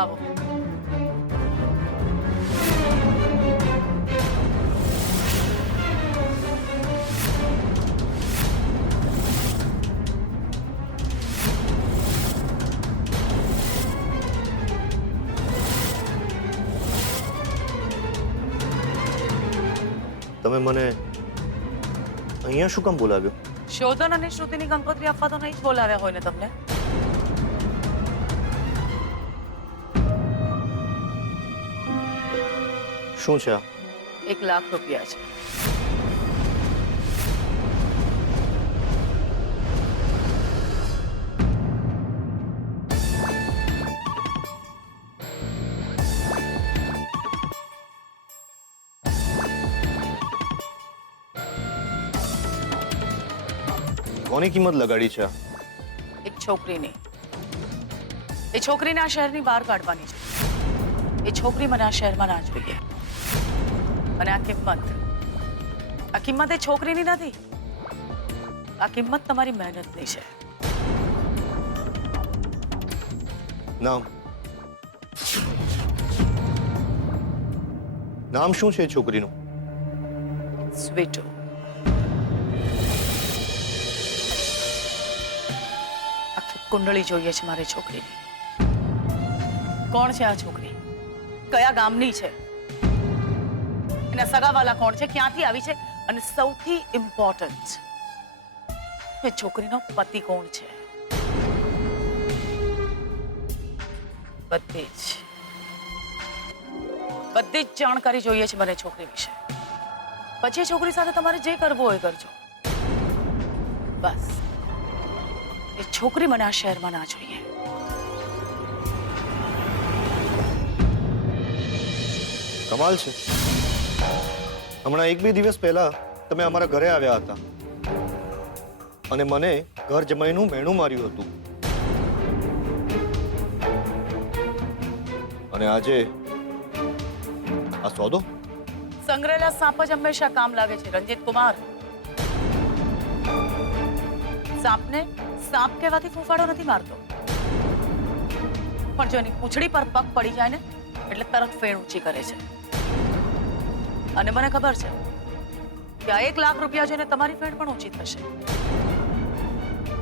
આવો. તમે મને અહીંયા શું કામ બોલાવ્યો? શોધન અને શ્રુતિની કંકોત્રી આપવા તો નહીં જ બોલાવ્યા હોય ને તમને. શું છે આ? 1 લાખ રૂપિયા છે. કોની કિંમત લગાડી છે? એક છોકરીની. એ છોકરીને આ શહેરની બહાર કાઢવાની છે. એ છોકરી મને આ શહેરમાં ના જોઈએ. અને આ કિંમત એ છોકરીની નથી. આ કિંમત તમારી મહેનતની છે. નામ શું છે છોકરીનું? સ્વીટુ. આખી કુંડળી જોઈએ છે મારી છોકરીની. કોણ છે આ છોકરી? કયા ગામની છે? એના સગાવાલા કોણ છે? ક્યાંથી આવી છે? અને સૌથી ઇમ્પોર્ટન્ટ, એ છોકરીનો પતિ કોણ છે? બધી જ જાણકારી જોઈએ છે મને છોકરી વિશે. પછી એ છોકરી સાથે તમારે જે કરવું હોય કરજો. બસ એ છોકરી મને આ શહેરમાં ના જોઈએ. કમાલ છે. હમણાં 1-2 દિવસ પહેલા તમે અમારા ઘરે આવ્યા હતા અને મને ઘર જમાઈનું મેણું માર્યું હતું. અને આજે આ સોદો? સંગ્રહેલા સાપ જ હંમેશા કામ લાગે છે રંજીત કુમાર. સાપને સાપ કહેવાથી ફૂફાડો નથી મારતો, પણ જો એની પૂંછડી પર પગ પડી જાય ને એટલે તરત ફેણ ઊંચી કરે છે. અને મને ખબર છે કે આ 1 લાખ રૂપિયા જોઈને તમારી ફેણ પણ ઊંચી થશે.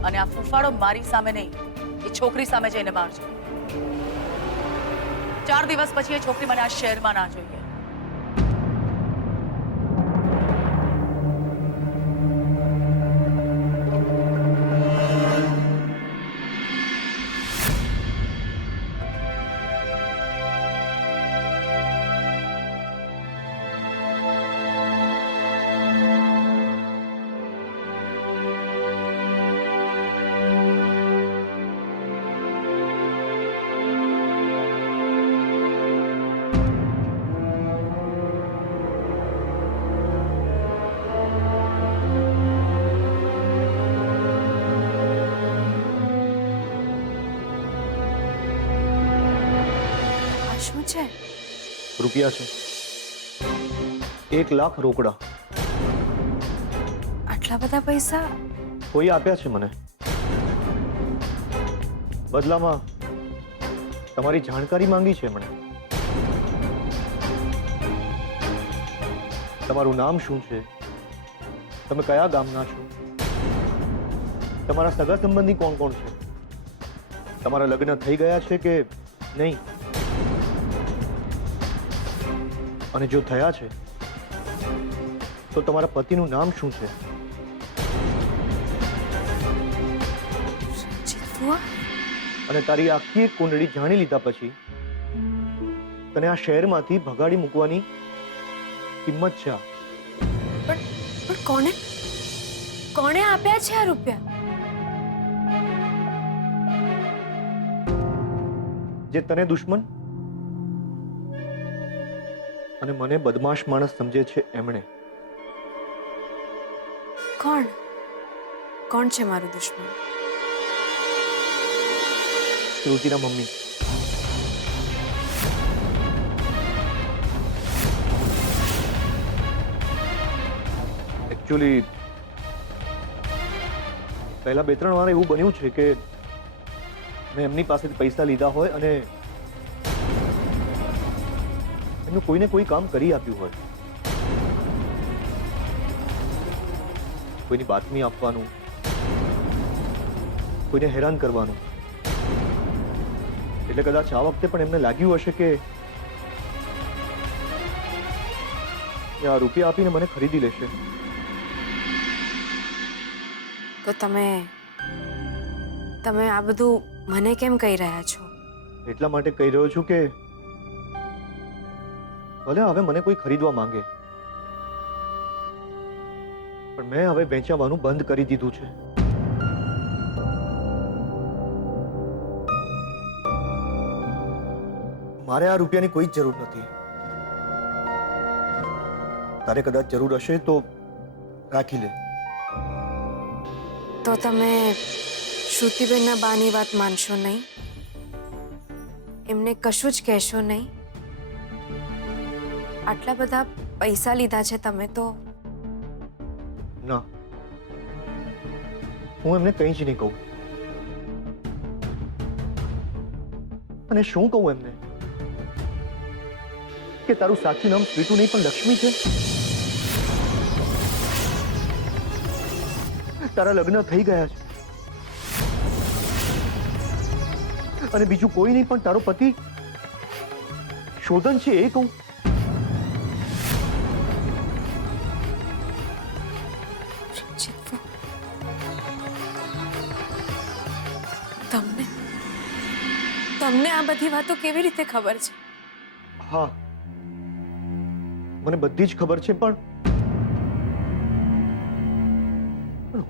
અને આ ફૂફાડો મારી સામે નહીં, એ છોકરી સામે જઈને મારજો. 4 દિવસ પછી એ છોકરી મને આ શહેરમાં ના જોઈએ. શું છે? રૂપિયા છે. 1 લાખ રોકડા. આટલા બધા પૈસા કોઈ આપ્યા છે મને. બદલામાં તમારી જાણકારી માંગી છે મને. તમારું નામ શું છે? તમે કયા ગામના છો? તમારા સગા સંબંધી કોણ કોણ છે? તમારા લગ્ન થઈ ગયા છે કે નહીં? અને જો થયા છે તો તમારા પતિનું નામ શું છે? અને તારી આખી કુંડળી જાણી લીધા પછી તને આ શહેરમાંથી ભગાડી મૂકવાની કિંમત છે? પણ કોણે આપ્યા છે આ રૂપિયા? જે તને દુશ્મન અને મને બદમાશ માણસ સમજે છે એમણે. કોણ છે મારું દુશ્મન? શ્રુતિના મમ્મી. એકચ્યુઅલી પહેલા 2-3 વાર એવું બન્યું છે કે મેં એમની પાસેથી પૈસા લીધા હોય અને એમનું કોઈને કોઈ કામ કરી આપ્યું હોય, કોઈની બાતમી આપવાનું, કોઈને હેરાન કરવાનું, એટલે કદાચ આ વખતે પણ એમને લાગ્યું હશે કે આ રૂપિયા આપીને મને ખરીદી લેશે. તો તમે આ બધું મને કેમ કહી રહ્યા છો? એટલા માટે કહી રહ્યો છું કે ભલે હવે મને કોઈ ખરીદવા માંગે, પણ મેં હવે વેચાવાનું બંધ કરી દીધું છે. મારે આ રૂપિયાની કોઈ જ જરૂર નથી. તારે કદાચ જરૂર હશે તો રાખી લે. તો તમે શ્રુતિબેનના બાની વાત માનશો નહીં? એમને કશું જ કહેશો નહીં? આટલા બધા પૈસા લીધા છે તમે તો. ના, હું એમને કંઈ જ નહીં કહું. અને શું કહું એમને? કે તારું સાચું નામ સ્વીટુ નહીં પણ લક્ષ્મી છે? તારા લગ્ન થઈ ગયા છે અને બીજું કોઈ નહીં પણ તારો પતિ શોધન છે એ કહું? તમને આ બધી વાતો કેવી રીતે ખબર છે? હા, મને બધી જ ખબર છે, પણ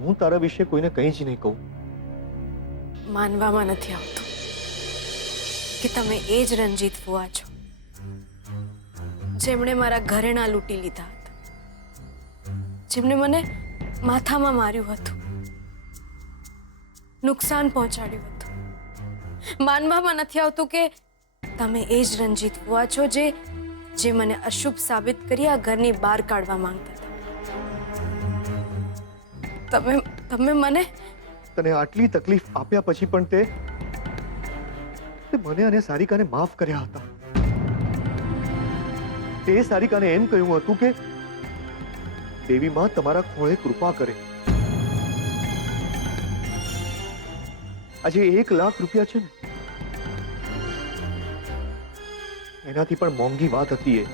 હું તારા વિશે કોઈને કંઈ જ નહીં કહું. માનવામાં નથી આવતું કે તમે એ જ રંજીત ફુવા છો જેમણે મારા ઘરેણાં લૂંટી લીધા હતા, જેમણે મને માથામાં માર્યું હતું, નુકસાન પહોંચાડ્યું હતું. માનવામાં નથી આવતું કે તમે એ જ રંજીત ફુવા છો જે મને અશુભ સાબિત કરી આ ઘરની બહાર કાઢવા માંગતા હતા. તમે મને તને આટલી તકલીફ આપ્યા પછી પણ તે મને અને સારિકાને માફ કર્યા હતા. તે સારિકાને એમ કહ્યું હતું કે દેવી માં તમારા ખોળે કૃપા કરે. આજે 1 લાખ રૂપિયા છે ને, એનાથી પણ મોંઘી વાત હતી એ.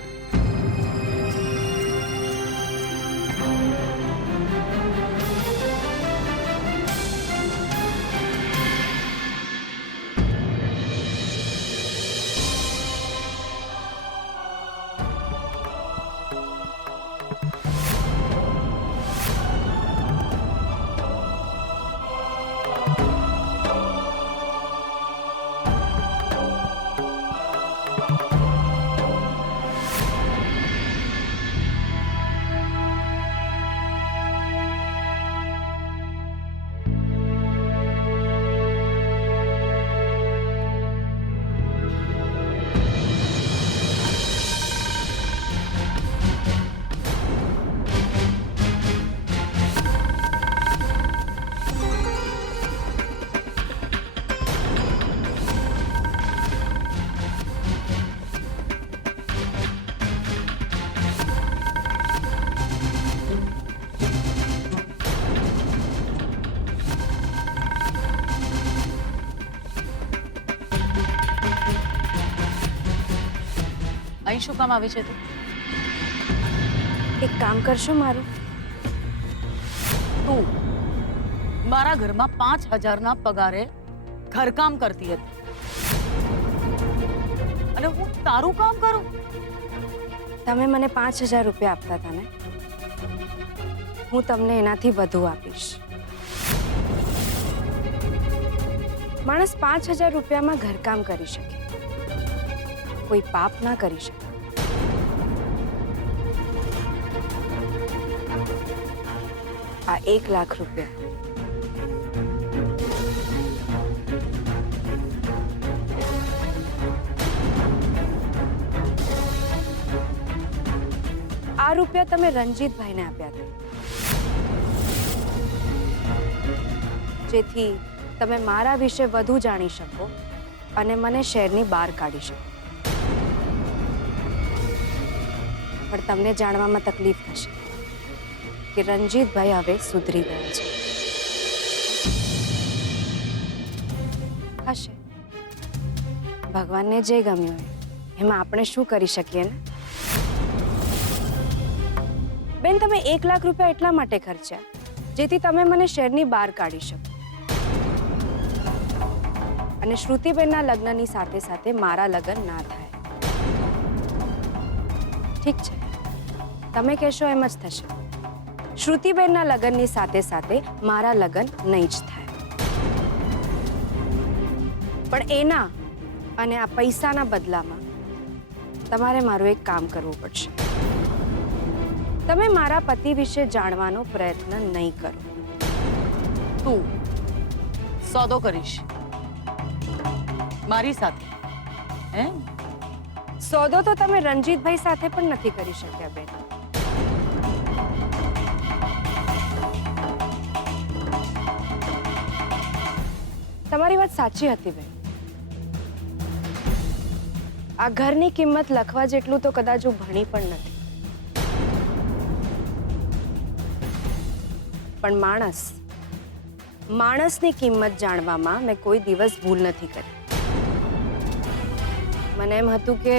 અહીં શું કામ આવી છે તું? એક કામ કરશો મારું? તું મારા ઘરમાં 5,000ના પગારે ઘરકામ કરતી હતી અને હું તારું કામ કરું? તમે મને 5,000 રૂપિયા આપતા હતા ને, હું તમને એનાથી વધુ આપીશ. માણસ 5,000 રૂપિયામાં ઘરકામ કરી શકે, કોઈ પાપ ના કરી શકે. આ 1 લાખ રૂપિયા આ રૂપિયા તમે રંજીતભાઈને આપ્યા હતા, જેથી તમે મારા વિશે વધુ જાણી શકો અને મને શહેરની બહાર કાઢી શકો. પણ તમને જાણવામાં તકલીફ થશે કે રણજીતભાઈ હવે સુધરી ગયા છે. હશે, ભગવાનને જે ગમ્યું હોય એમાં આપણે શું કરી શકીએ ને. બેન, તમે 1 લાખ રૂપિયા એટલા માટે ખર્ચ્યા જેથી તમે મને શહેરની બહાર કાઢી શકો અને શ્રુતિબેનના લગ્નની સાથે સાથે મારા લગ્ન ના થાય. ઠીક છે, તમે કહેશો એમ જ થશે. શ્રુતિબેનના લગ્નની સાથે સાથે મારા લગ્ન નહીં જ થાય. પણ એના અને આ પૈસાના બદલામાં તમારે મારું એક કામ કરવું પડશે. તમે મારા પતિ વિશે જાણવાનો પ્રયત્ન નહીં કરો. તું સોદો કરીશ મારી સાથે, હે? સોદો તો તમે રણજીતભાઈ સાથે પણ નથી કરી શક્યા બેન. તમારી વાત સાચી હતી બેન. આ ઘરની કિંમત લખવા જેટલું તો કદાચ હું ભણી પણ નથી. પણ માણસની કિંમત જાણવામાં મેં કોઈ દિવસ ભૂલ નથી કરી. મને એમ હતું કે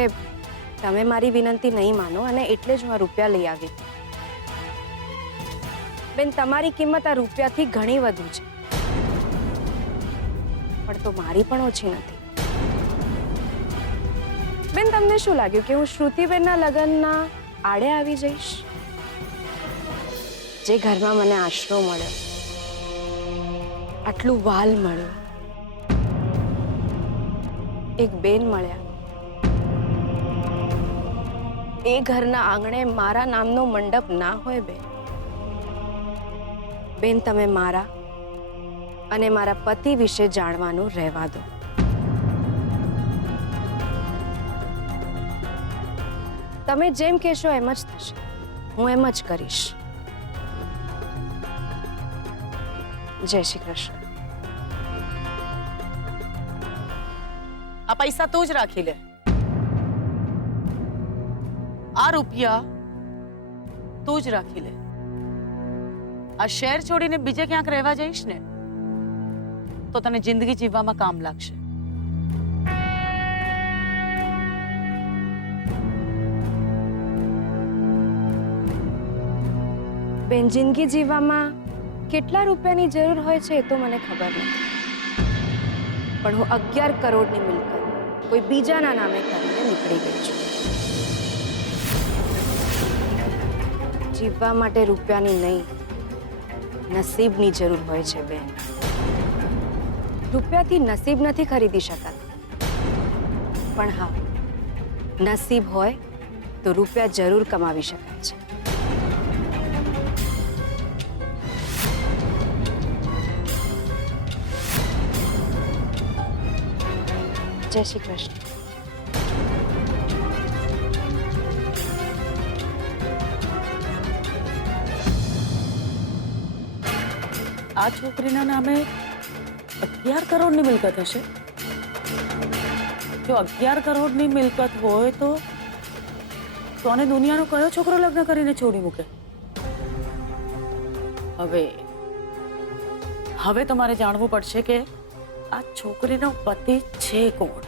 તમે મારી વિનંતી નહીં માનો અને એટલે જ હું આ રૂપિયા લઈ આવી. બેન, તમારી કિંમત આ રૂપિયાથી ઘણી વધુ છે, પણ તો મારી પણ ઓછી નથી. બેન, તમને શું લાગ્યું કે હું શ્રુતિબેનના લગ્નના આડે આવી જઈશ? જે ઘરમાં મને આશરો મળ્યો, આટલું વાલ મળ્યું, એક બેન મળ્યા, એ ઘરના આંગણે મારા નામનો મંડપ ના હોય બેન. બેન, તમે મારા અને મારા પતિ વિશે જાણવાનું રહેવા દો. તમે જેમ કહેશો એમ જ થશે. હું એમ જ કરીશ. જય શ્રી કૃષ્ણ. આ પૈસા તું જ રાખી લે. આ રૂપિયા તું જ રાખી લે. આ શહેર છોડીને બીજે ક્યાંક રહેવા જઈશ ને તો તને જિંદગી જીવવામાં કામ લાગશે. બેન, જિંદગી જીવવામાં કેટલા રૂપિયાની જરૂર હોય છે એ તો મને ખબર નથી, પણ હું 11 કરોડની મિલકત કોઈ બીજાના નામે કરીને નીકળી ગઈ છું. જીવવા માટે રૂપિયાની નહીં, નસીબની જરૂર હોય છે બેન. રૂપિયાથી નસીબ નથી ખરીદી શકાતું, પણ હા, નસીબ હોય તો રૂપિયા જરૂર કમાવી શકાય છે. જય શ્રી કૃષ્ણ. આ છોકરીના નામે 11 કરોડની મિલકત હશે. જો 11 કરોડની મિલકત હોય તો આને દુનિયાનો કયો છોકરો લગ્ન કરીને છોડી મૂકે? હવે તમારે જાણવું પડશે કે આ છોકરીનો પતિ છે કોણ.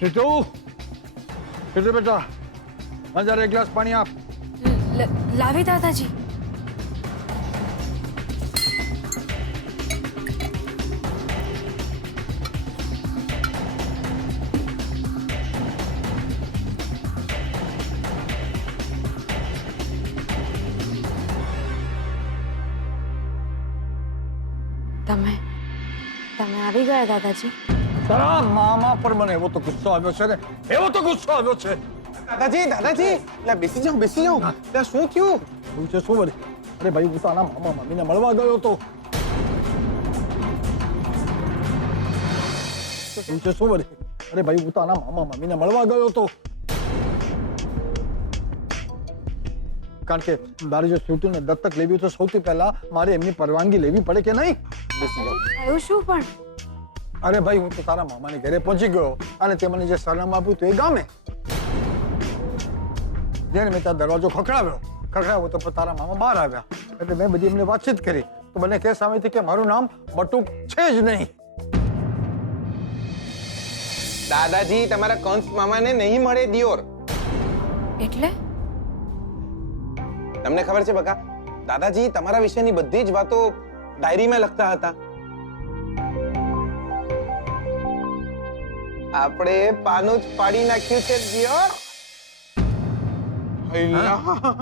सीटू, सीटू बेटा, जरा एक गिलास पानी आप. લાવી દાદાજી. તમે આવી ગયા દાદાજી? તારા મામા પર મને એવો તો ગુસ્સો આવ્યો છે ને, એવો તો ગુસ્સો આવ્યો છે. દાદાજી, દાદાજી, લે બેસી જાઓ. લે શું થયું? શું છે, શું બને? અરે ભાઈ હું તો આના મામા મામીને મળવા ગયો હતો. શું છે શું વળી? અરે ભાઈ હું તો આના મામા મામીને મળવા ગયો હતો. કારણ કે મારે જો સ્વીટુને દત્તક લેવી હોય તો સૌથી પહેલા મારે એમની પરવાનગી લેવી પડે કે નહીં? બેસી જાઓ. થયું શું પણ? અરે ભાઈ હું તો તારા મામાને ઘરે પહોંચી ગયો અને તે મને જે સરનામું આપ્યું હતું એ ગામે. જેને મેં ત્યાં દરવાજો ખખડાવ્યો તો તારા મામા બહાર આવ્યા એટલે મેં બધી એમને વાતચીત કરી તો મને કહે સામેથી કે મારું નામ બટુક છે જ નહીં. દાદાજી તમારા કંસ મામાને નહીં મળે દિયોર. એટલે તમને ખબર છે બકા, દાદાજી તમારા વિશેની બધી જ વાતો ડાયરીમાં લખતા હતા. આપણે પાનું જ પાડી નાખ્યું છે દિયોર. હૈયા.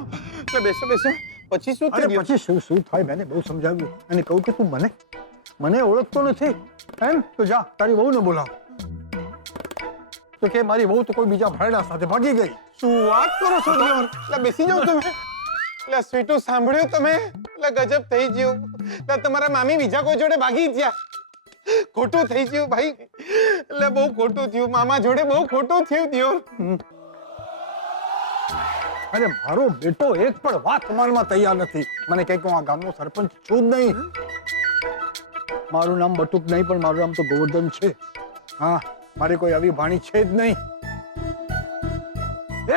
તો બેસો બેસો. પછી શું અરે થયું? પછી શું થાય મેં બહુ સમજાવ્યું અને કહું કે તું મને ઓળખતો નથી એમ તો જા તારી વહુને બોલાવ. તો કે મારી વહુ તો કોઈ બીજા ભાઈડા સાથે ભાગી ગઈ. શું વાત કરો છો દિયોર? એટલે બેસી જાઓ તમે. એટલે સ્વીટુ સાંભળ્યું તમે? એટલે ગજબ થઈ ગયું. એટલે તમારા મામી બીજા કોઈ જોડે ભાગી ગયા. ખોટું થઈ ગયું ભાઈ. એટલે બહુ ખોટું થયું. મામા જોડે બહુ ખોટું થયું દિયોર. અરે મારો બેટો એક પણ વાત માનવા તૈયાર નથી. મને કહે કે હું આ ગામનો સરપંચ છું જ નહીં. મારું નામ બટુક નહીં પણ મારું નામ તો ગોવર્ધન છે. હા મારી કોઈ આવી ભાણી છે જ નહીં.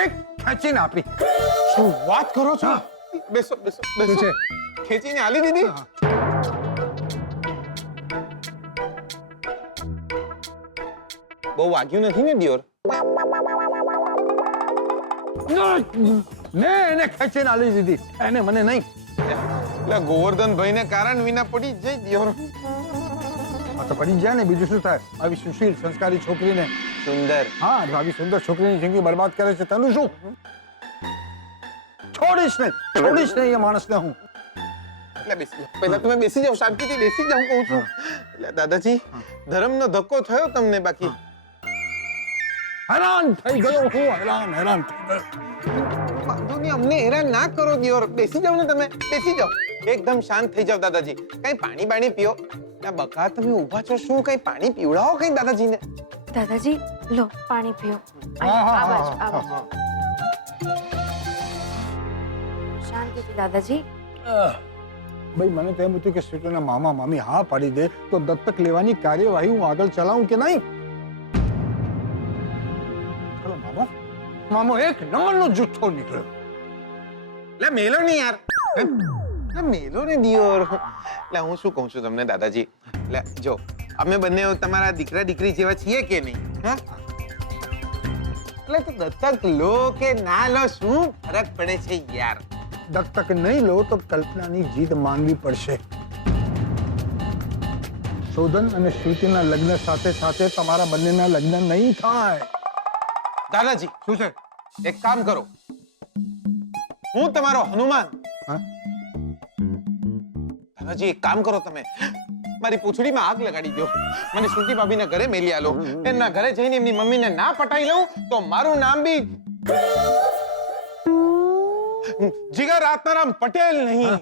એક ખેંચીને આપી. શું વાત કરો છો? બેસો બેસો શું બેસો. છે? ખેંચીને આલી દીધી? બહુ વાગ્યું નથી ને દિયોર? મેં એને ખેંચીને આલી દીધી એને મને નહીં. એટલે ગોવર્ધન ભાઈને કારણ વિના પડી જઈ દિયોર. આ તો પડી જાય ને બીજું શું થાય? આવી સુશીલ સંસ્કારી છોકરીને સુંદર. હા આવી સુંદર છોકરીની જિંદગી બરબાદ કરે છે તેનું શું? છોડીશ નહીં એ માણસને હું. એટલે બેસી જાઓ. પહેલા તમે બેસી જાઓ, શાંતિથી બેસી જાઓ કહું છું. એટલે દાદાજી ધર્મનો ધક્કો થયો તમને બાકી? હેરાન થઈ ગયો હું હેરાન થઈ ગયો. વાંધો નહીં, અમને હેરાન ના કરો દિયોર. બેસી જાઓ ને તમે, બેસી જાઓ. એકદમ શાંત થઈ જાઓ દાદાજી. કઈ પાણી પીઓ. ના બકા તમે ઊભા છો શું? કઈ પાણી પીવડાવો કઈ દાદાજીને. દાદાજી લો પાણી પીઓ. હા, હા, આ બાજુ, હા, આ બાજુ. શાંતિથી દાદાજી. ભાઈ મને તો એમ હતું કે સ્વીટુના મામા મામી હા પાડી દે તો દત્તક લેવાની કાર્યવાહી હું આગળ ચલાવું કે નહીં. મામો એક નંબરનો જુઠ્ઠો નીકળ્યો. એટલે મેલો ને યાર. એટલે મેલો ને દિયોર. એટલે હું શું કહું છું તમને દાદાજી, એટલે જો અમે બંને તમારા દીકરા દીકરી જેવા છીએ કે નહીં? હા એટલે તો દત્તક લો કે ના લો શું ફરક પડે છે યાર? દત્તક નહીં લો તો કલ્પનાની જીત માંગવી પડશે. શોધન અને શ્રુતિના લગ્ન સાથે સાથે તમારા બંનેના લગ્ન નહીં થાય. દાદાજી શું છે? એક કામ કરો, હું તમારો હનુમાન. હા? દાદાજી એક કામ કરો, તમે મારી પૂંછડીમાં આગ લગાડી દો. મને શ્રુતિ ભાભીના ઘરે મેલી આલો. એમના ઘરે જઈને એમની મમ્મીને ના પટાઈ લઉં તો મારું નામ બી જીગર આત્મારામ પટેલ નહીં.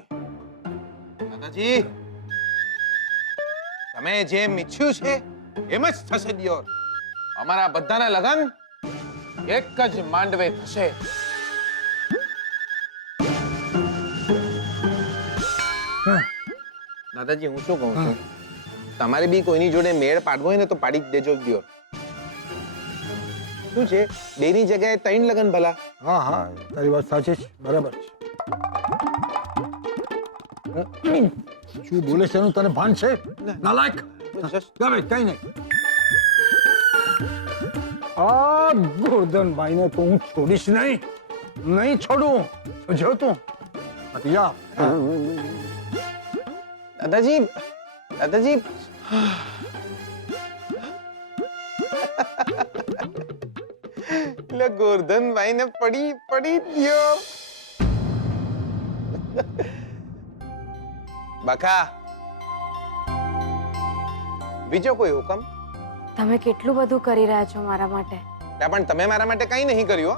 દાદાજી તમે જેમ ઈચ્છ્યું છે એમ જ થશે દિયોર. અમારા બધાના લગન એક જ માંડવે થશે. દાદાજી હું શું કહું છું, તમારે બી કોઈની જોડે મેળ પાડવો હોય ને તો પાડી જ દેજો દિયોર. શું છે, બેની જગ્યાએ 3 લગન ભલા. હા હા તારી વાત સાચી છે, બરાબર છે. શું બોલે છે એનું તને ભાન છે? નાલાયક. ગમે કઈ નહીં. આ ગોરધનભાઈને તો હું છોડીશ નહીં છોડું. જો તું જા. દાદાજી દાદાજી એટલે ગોરધનભાઈ ને પડી ગયો. બકા બીજો કોઈ હુકમ? તમે કેટલું બધું કરી રહ્યા છો મારા માટે. પણ તમે મારા માટે કઈ નહીં કર્યું હો.